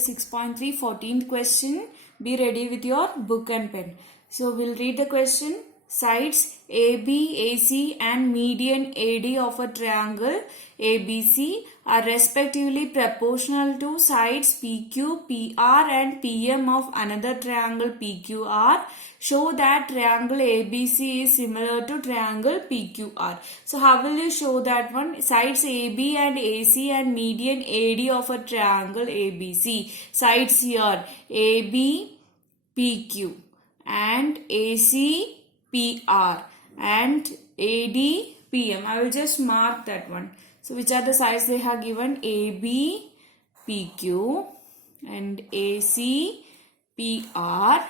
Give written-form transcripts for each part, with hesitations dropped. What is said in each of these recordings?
exercise 6.3 14th question. Be ready with your book and pen. So we'll read the question. Sides AB, AC and median AD of a triangle ABC are respectively proportional to sides PQ, PR and PM of another triangle PQR. Show that triangle ABC is similar to triangle PQR. So how will you show that one? Sides AB and AC and median AD of a triangle ABC. Sides here AB, PQ and AC, PR and AD, PM. I will just mark that one. So which are the sides they have given? AB, PQ and AC, PR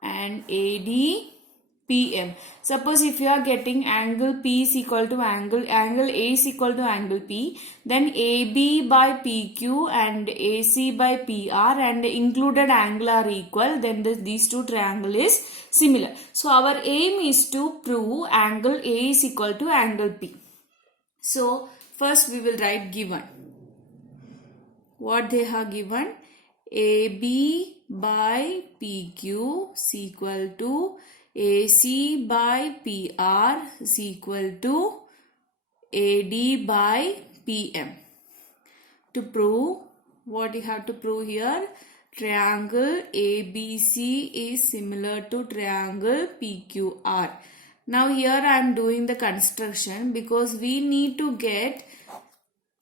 and AD, PM. Suppose if you are getting angle P is equal to angle A is equal to angle P, then AB by PQ and AC by PR and included angle are equal, then these two triangle is similar. So our aim is to prove angle A is equal to angle P. So first we will write given. What they have given? AB by PQ is equal to AC by PR is equal to AD by PM. To prove, what you have to prove here? Triangle ABC is similar to triangle PQR. Now here I am doing the construction because we need to get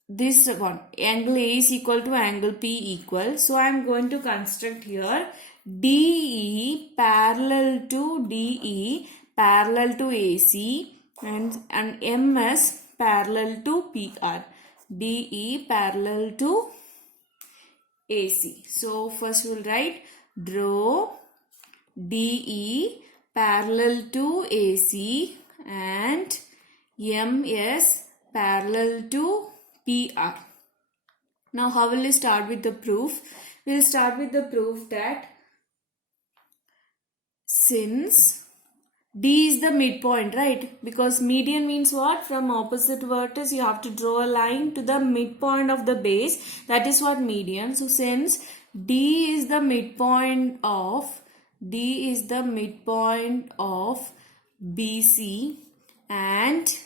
this one. Angle A is equal to angle P equal. So I am going to construct here DE parallel to DE parallel to AC and MS parallel to PR. DE parallel to AC. So first we will write draw DE parallel to AC and MS parallel to PR. Now how will we start with the proof? We will start with the proof that since D is the midpoint, right? Because median means what? From opposite vertex you have to draw a line to the midpoint of the base. That is what median. So since D is the midpoint of BC and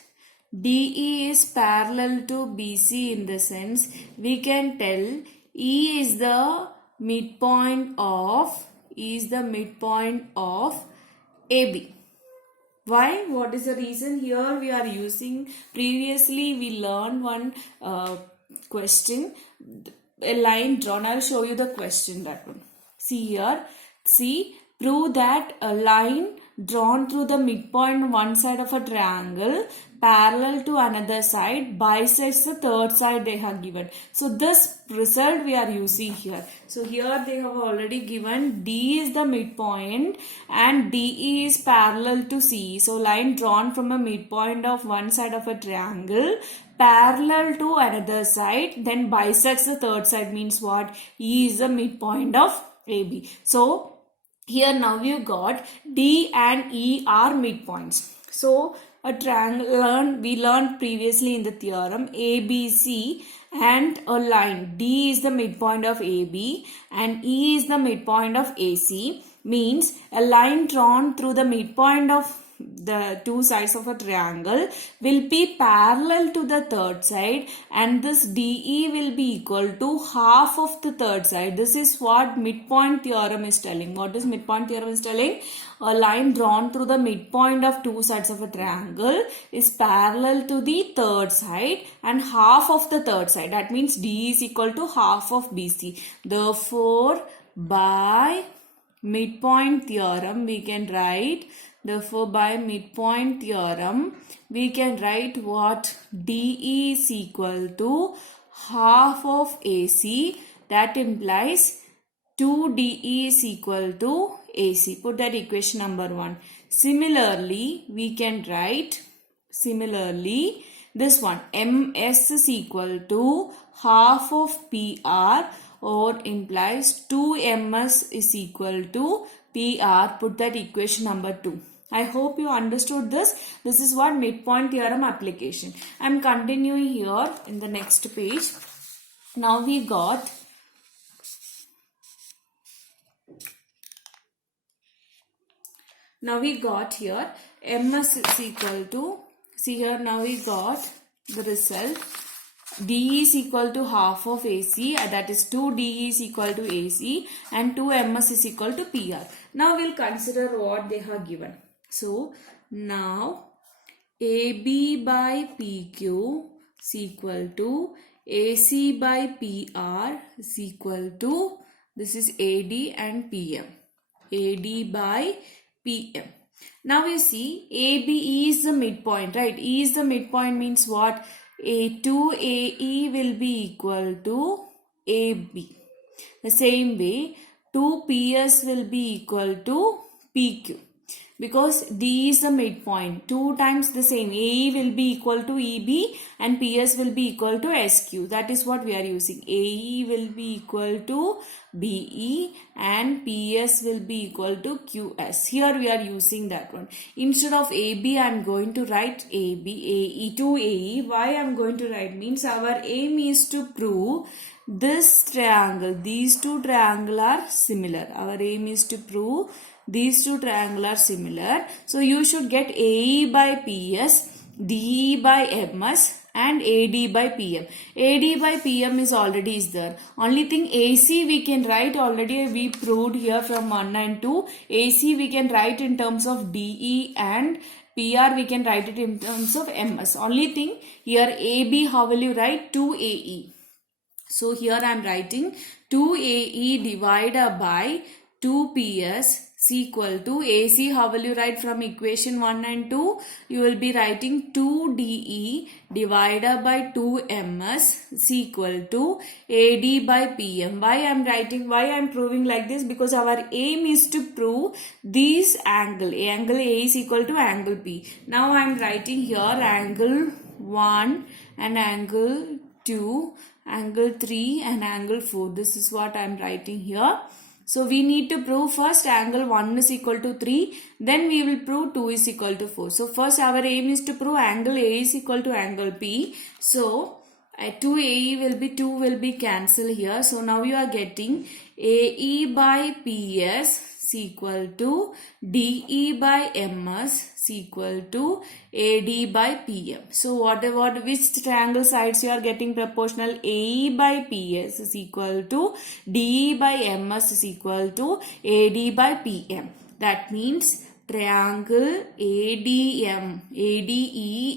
DE is parallel to BC, in the sense we can tell E is the midpoint of AB. Why? What is the reason? Here we are using, previously we learned one question, a line drawn. I will show you the question, that one. See here, prove that a line drawn through the midpoint one side of a triangle parallel to another side bisects the third side they have given. So this result we are using here. So here they have already given D is the midpoint and DE is parallel to C. So line drawn from a midpoint of one side of a triangle parallel to another side, then bisects the third side, means what? E is the midpoint of AB. So here now you got D and E are midpoints. So a triangle we learned previously in the theorem, ABC and a line D is the midpoint of AB and E is the midpoint of AC, means a line drawn through the midpoint of the two sides of a triangle will be parallel to the third side, and this DE will be equal to half of the third side. This is what midpoint theorem is telling. What is midpoint theorem is telling? A line drawn through the midpoint of two sides of a triangle is parallel to the third side and half of the third side. That means DE is equal to half of BC. Therefore, by midpoint theorem we can write, by midpoint theorem we can write what? DE is equal to half of AC. That implies 2DE is equal to AC. Put that equation number 1. Similarly, we can write this one, MS is equal to half of PR, or implies 2MS is equal to PR. Put that equation number 2. I hope you understood this. This is what midpoint theorem application. I am continuing here in the next page. Now we got Now we got here MS is equal to, see here now we got the result. DE is equal to half of AC, that is 2 DE is equal to AC and 2 MS is equal to PR. Now we'll consider what they have given. So now AB by PQ is equal to AC by PR is equal to, this is AD and PM. AD by PM. Now you see AB is the midpoint, right? E is the midpoint means what? A2AE will be equal to AB. The same way 2PS will be equal to PQ. Because D is the midpoint, 2 times the same, AE will be equal to EB and PS will be equal to SQ. That is what we are using. AE will be equal to BE and PS will be equal to QS. Here we are using that one. Instead of AB, I am going to write AB, AE to AE. Why I am going to write means our aim is to prove this triangle, these two triangles are similar. Our aim is to prove these two triangles are similar. So you should get AE by PS, DE by MS and AD by PM. AD by PM is already there. Only thing AC we can write already, we proved here from 1 and 2. AC we can write in terms of DE and PR we can write it in terms of MS. Only thing here AB, how will you write? 2AE. So here I am writing 2AE divided by 2PS is equal to AC. How will you write from equation 1 and 2? You will be writing 2DE divided by 2MS is equal to AD by PM. Why I am proving like this? Because our aim is to prove this angle. Angle A is equal to angle P. Now I am writing here angle 1 and angle 2, angle 3 and angle 4. This is what I am writing here. So we need to prove first angle 1 is equal to 3, then we will prove 2 is equal to 4. So first our aim is to prove angle A is equal to angle P. So 2 will be cancelled here. So now you are getting AE by PS is equal to DE by MS is equal to AD by PM. So which triangle sides you are getting proportional? AE by PS is equal to DE by MS is equal to AD by PM. That means triangle ADE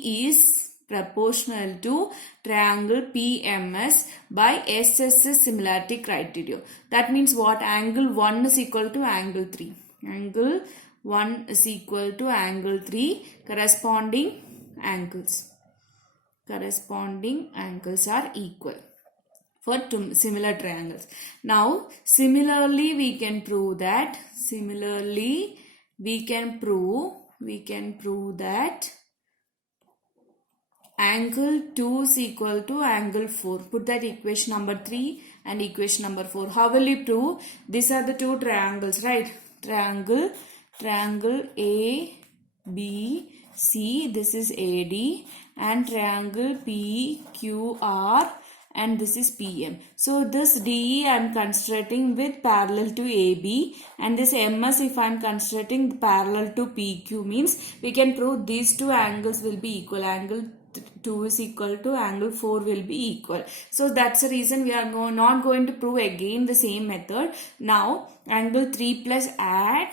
is proportional to triangle PMS by SS similarity criteria. That means what? Angle 1 is equal to angle 3. Angle 1 is equal to angle 3. Corresponding angles are equal for two similar triangles. Now similarly we can prove that angle 2 is equal to angle 4. Put that equation number 3 and equation number 4. How will you prove? These are the two triangles, right? Triangle A, B, C. This is AD and triangle P, Q, R and this is PM. So this DE I am constructing with parallel to AB and this MS if I am constructing parallel to PQ means we can prove these two angles will be equal. Angle 2 is equal to angle 4 will be equal. So that's the reason we are not going to prove again the same method. Now angle 3 plus add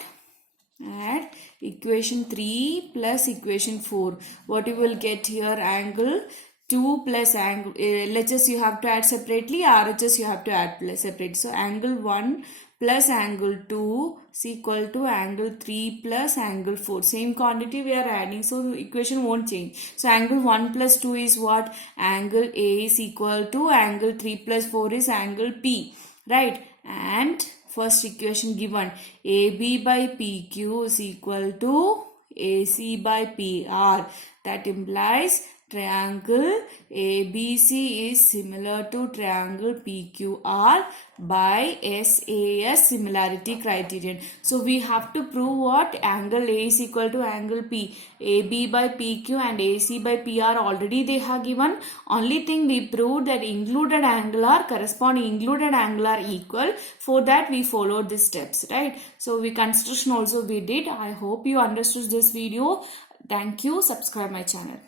equation 3 plus equation 4. What you will get here? Angle 2 plus angle, LHS you have to add separately, RHS you have to add separately. So angle 1 plus angle 2 is equal to angle 3 plus angle 4. Same quantity we are adding, so the equation won't change. So angle 1 plus 2 is what? Angle A is equal to angle 3 plus 4 is angle P, right? And first equation given, AB by PQ is equal to AC by PR. That implies triangle ABC is similar to triangle PQR by SAS similarity criterion. So we have to prove what? Angle A is equal to angle P. AB by PQ and AC by PR already they have given. Only thing we proved that included angle are corresponding included angle are equal. For that we followed the steps, right? So we construction also we did. I hope you understood this video. Thank you. Subscribe my channel.